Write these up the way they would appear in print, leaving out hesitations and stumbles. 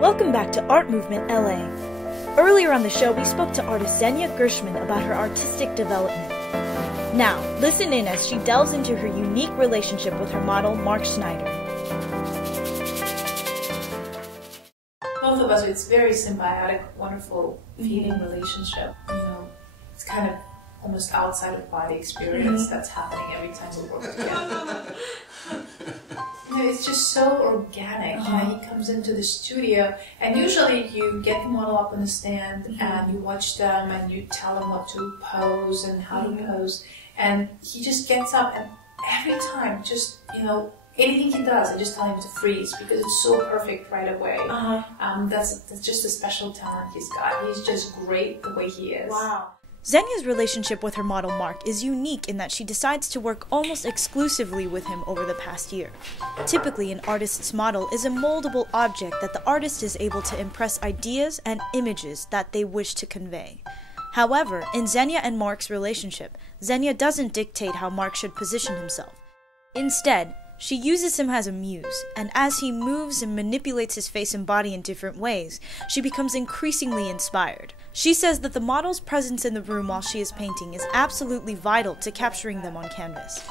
Welcome back to Art Movement LA. Earlier on the show, we spoke to artist Zhenya Gershman about her artistic development. Now, listen in as she delves into her unique relationship with her model, Mark Schneider. Both of us, it's very symbiotic, wonderful, feeding relationship. You know, it's kind of almost outside of body experience that's happening every time we work together. You know, it's just so organic. You know, he comes into the studio, and usually you get the model up on the stand and you watch them and you tell them what to pose and how to pose, and he just gets up and every time, just, you know, anything he does, I just tell him to freeze because it's so perfect right away. That's just a special talent he's got. He's just great the way he is. Wow. Zenya's relationship with her model Mark is unique in that she decides to work almost exclusively with him over the past year. Typically, an artist's model is a moldable object that the artist is able to impress ideas and images that they wish to convey. However, in Zhenya and Mark's relationship, Zhenya doesn't dictate how Mark should position himself. Instead, she uses him as a muse, and as he moves and manipulates his face and body in different ways, she becomes increasingly inspired. She says that the model's presence in the room while she is painting is absolutely vital to capturing them on canvas.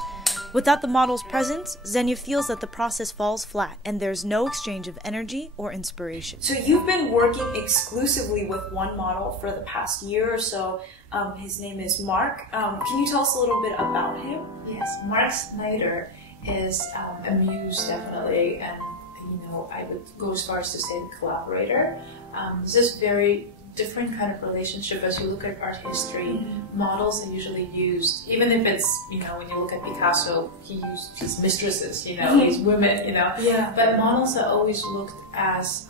Without the model's presence, Zhenya feels that the process falls flat and there's no exchange of energy or inspiration. So you've been working exclusively with one model for the past year or so. His name is Mark. Can you tell us a little bit about him? Yes, Mark Schneider is a muse, definitely, and you know, I would go as far as to say the collaborator. This is very different kind of relationship. As you look at art history, models are usually used, even if it's, you know, when you look at Picasso, he used his mistresses, you know, his women, you know. Yeah. But models are always looked as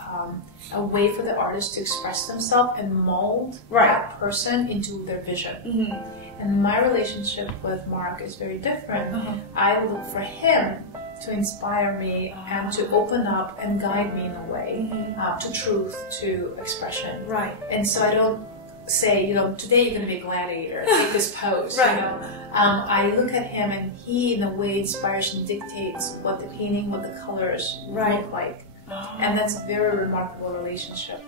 a way for the artist to express themselves and mold that person into their vision. And my relationship with Mark is very different. I look for him to inspire me and to open up and guide me in a way to truth, to expression. Right. And so I don't say, you know, today you're going to be a gladiator, take this pose. Right. You know, I look at him and he, in a way, inspires and dictates what the painting, what the colors look like. And that's a very remarkable relationship.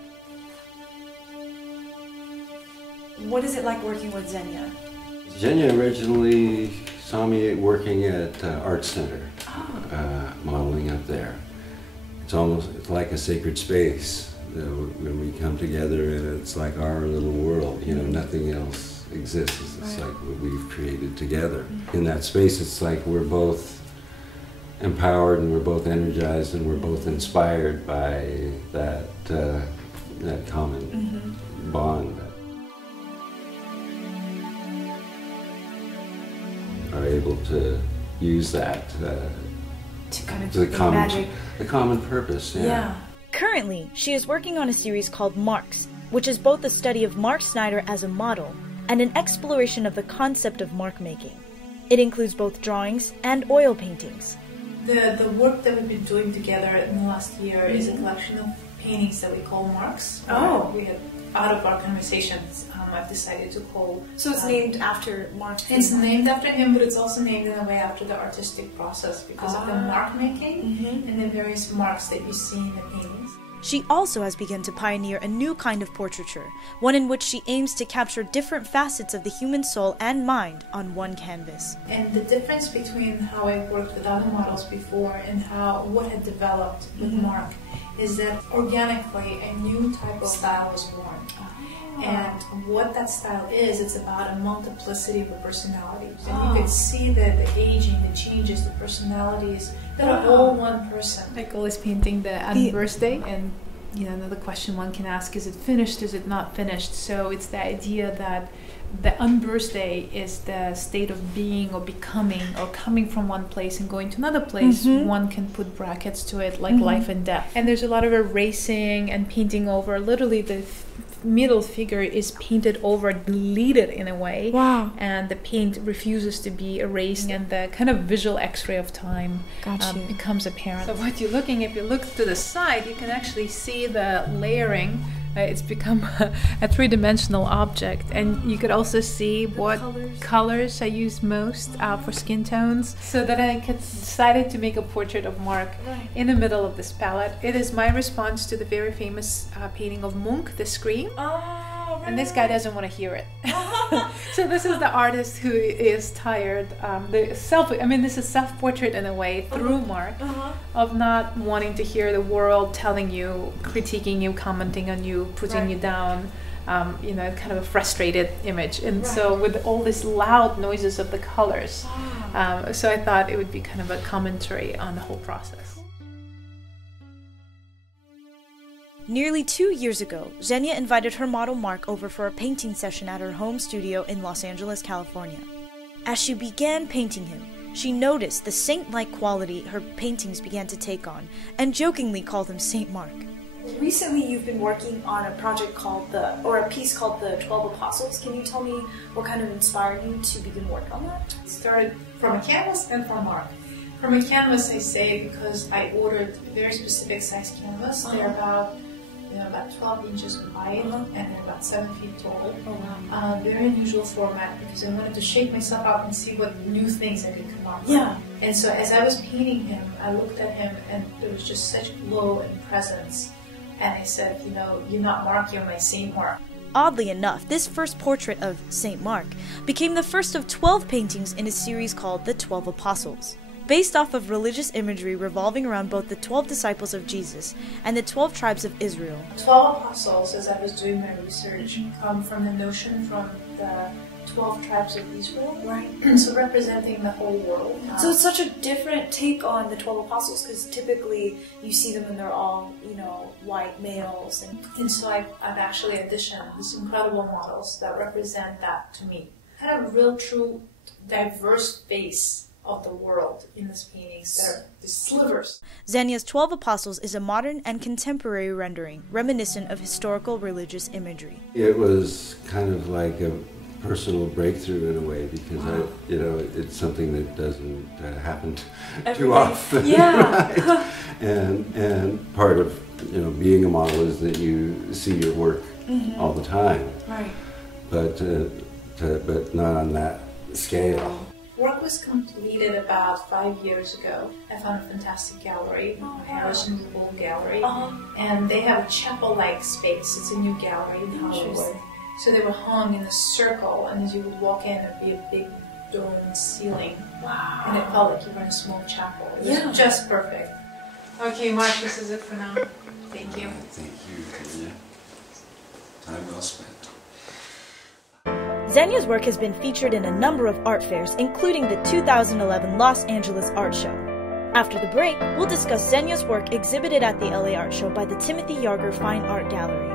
What is it like working with Zhenya? Zhenya originally saw me working at Art Center, modeling up there. It's like a sacred space when we come together, and it's like our little world. You know, nothing else exists. It's like what we've created together. In that space, it's like we're both empowered and we're both energized and we're both inspired by that common bond. Are able to use that to kind of the common purpose. Yeah. Currently, she is working on a series called Marks, which is both a study of Mark Schneider as a model and an exploration of the concept of mark making. It includes both drawings and oil paintings. The work that we've been doing together in the last year is a collection of paintings that we call marks. We had, out of our conversations, I've decided to call... So it's named after Mark? It's named after him, but it's also named in a way after the artistic process because of the mark making and the various marks that you see in the paintings. She also has begun to pioneer a new kind of portraiture, one in which she aims to capture different facets of the human soul and mind on one canvas. And the difference between how I worked with other models before and what had developed with Mark is that organically a new type of style was born. And what that style is, it's about a multiplicity of personalities. And you can see the aging, the changes, the personalities that are all one person. Like always painting the unbirthday, and you know, another question one can ask, is it finished, is it not finished? So it's the idea that the unbirthday is the state of being or becoming or coming from one place and going to another place. One can put brackets to it like life and death. And there's a lot of erasing and painting over. Literally the middle figure is painted over, deleted in a way. Wow. And the paint refuses to be erased, and the kind of visual x-ray of time becomes apparent. So what you're looking, if you look to the side, you can actually see the layering It's become a three-dimensional object, and you could also see what colors I use most for skin tones, so that I decided to make a portrait of Mark in the middle of this palette. It is my response to the very famous painting of Munch, The Scream. And this guy doesn't want to hear it. So this is the artist who is tired. This is self-portrait in a way through Mark, of not wanting to hear the world telling you, critiquing you, commenting on you, putting you down. Kind of a frustrated image. And so with all these loud noises of the colors, so I thought it would be kind of a commentary on the whole process. Nearly 2 years ago, Zhenya invited her model Mark over for a painting session at her home studio in Los Angeles, California. As she began painting him, she noticed the saint-like quality her paintings began to take on, and jokingly called him Saint Mark. Recently, you've been working on a project a piece called the 12 Apostles. Can you tell me what kind of inspired you to begin work on that? It started from a canvas and from Mark. From a canvas, I say, because I ordered a very specific size canvas. They're about 12 inches wide, and they're about 7 feet tall. Very unusual format, because I wanted to shake myself up and see what new things I could come up with. And so as I was painting him, I looked at him, and there was just such glow and presence. And I said, you're not Mark, you're my Saint Mark. Oddly enough, this first portrait of Saint Mark became the first of 12 paintings in a series called The 12 Apostles, based off of religious imagery revolving around both the 12 disciples of Jesus and the 12 tribes of Israel. 12 apostles, as I was doing my research, come from the notion from the 12 tribes of Israel, so representing the whole world. So it's such a different take on the 12 apostles, because typically you see them and they're all, white males. And so I've actually auditioned these incredible models that represent that to me. Kind of real, true, diverse face of the world in this paintings. They're the slivers. Zhenya's 12 Apostles is a modern and contemporary rendering, reminiscent of historical religious imagery. It was kind of like a personal breakthrough in a way, because it's something that doesn't happen too often. And part of being a model is that you see your work all the time. But not on that scale. Work was completed about 5 years ago. I found a fantastic gallery, Harrison Bull Gallery, and they have a chapel-like space. It's a new gallery in Hollywood. So they were hung in a circle, and as you would walk in, there'd be a big domed ceiling. And it felt like you were in a small chapel. It was just perfect. Okay, Mark, this is it for now. Thank you. Thank you, Zhenya. Time well spent. Zhenya's work has been featured in a number of art fairs, including the 2011 Los Angeles Art Show. After the break, we'll discuss Zhenya's work exhibited at the LA Art Show by the Timothy Yarger Fine Art Gallery.